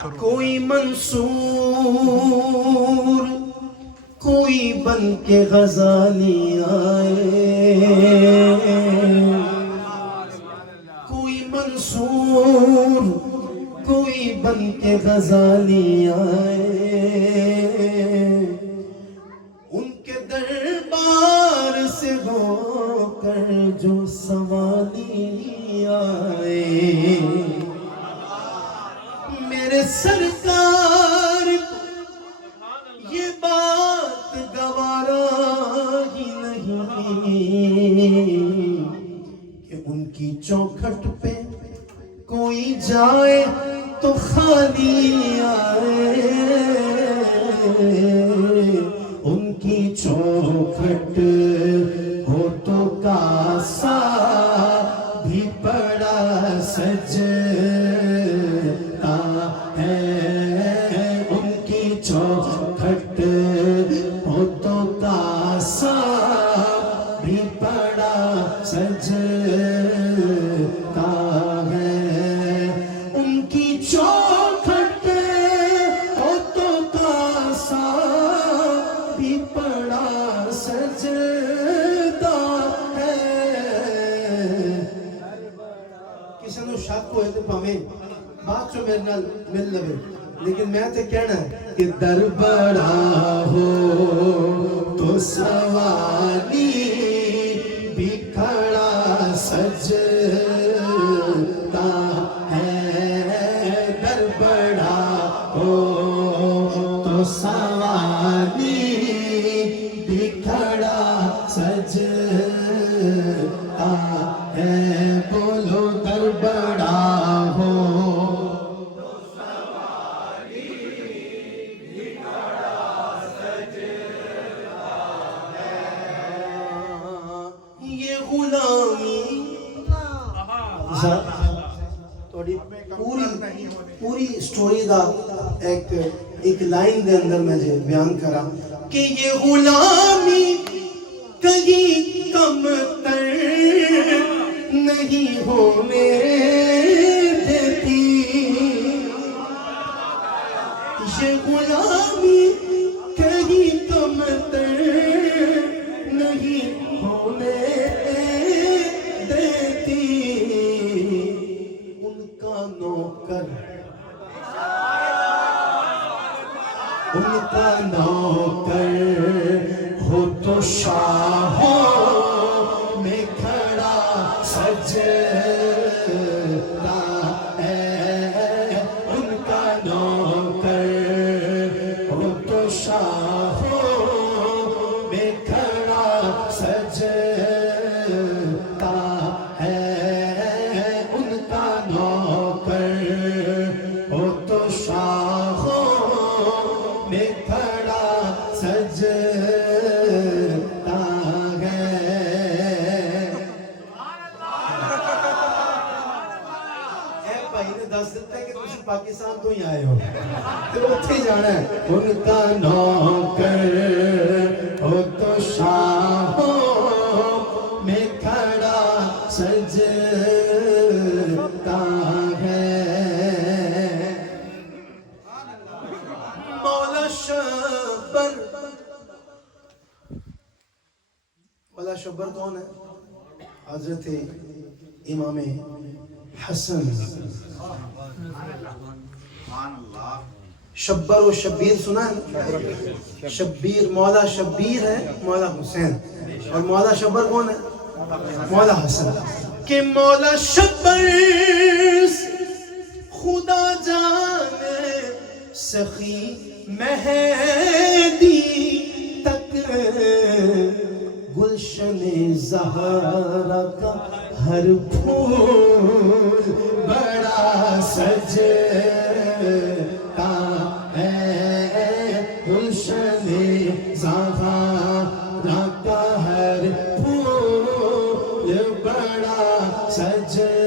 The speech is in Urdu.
کوئی منصور کوئی بن کے غزالی آئے، کوئی منصور کوئی بن کے غزالی آئے، ان کے دربار سے ہو کر جو سوالی آئے، میرے سرکار یہ بات گوارا ہی نہیں کہ ان کی چوکھٹ پہ کوئی جائے تو خالی آئے، ان کی چوکھٹ ہو تو کاسا بھی پڑا سجتا ہے، ان کی چوکھٹ ہو تو کاسا بھی پڑا سجتا ہے، ان کی چوکھٹ ہو تو کاسا بھی پڑا سجتا ہے۔ کسی نے شک ہوئے تو پامیں بات جو میرے نال مل لگے، لیکن میں تے کہنا ہے کہ در بڑا ہو تو سوالی بھی کھڑا سجتا ہے، در بڑا ہو تو سوالی بھی کھڑا سجتا ہے، بولو در بڑا ہو غلامی پوری سٹوری دا ایک لائن دے اندر میں بیان کرا کہ یہ غلامی کہیں کم تر نہیں ہونے دیتی، یہ غلامی کہیں کم تر نہیں ہونے دیتی، ان کا نوکر ہو تو شاہوں میں کھڑا سجتا ہے، ان کا نوکر ہو تو شاہوں میں کھڑا سجتا ہے، ان کا نوکر ہو تو شاہوں میں کھڑا سجتا ہے۔ اے بھائی نے دس دیتا ہے کہ تسی پاکستان تو ہی آئے ہو تو اتھے جانا ہے، ان کا نوکر ہو تو شاہوں میں کھڑا سجتا ہے۔ مولا شبر کون ہے؟ حضرت امام حسن۔ شبر و شبیر سنا ہے؟ شبیر مولا شبیر ہے، مولا حسین، اور مولا شبر کون ہے؟ مولا حسن۔ کہ مولا شبر خدا جانے سخی مہدی تک گلشن زہرا کا ہر پھول بڑا سجتا ہے، گلشن زہرا کا ہر پھول بڑا سجتا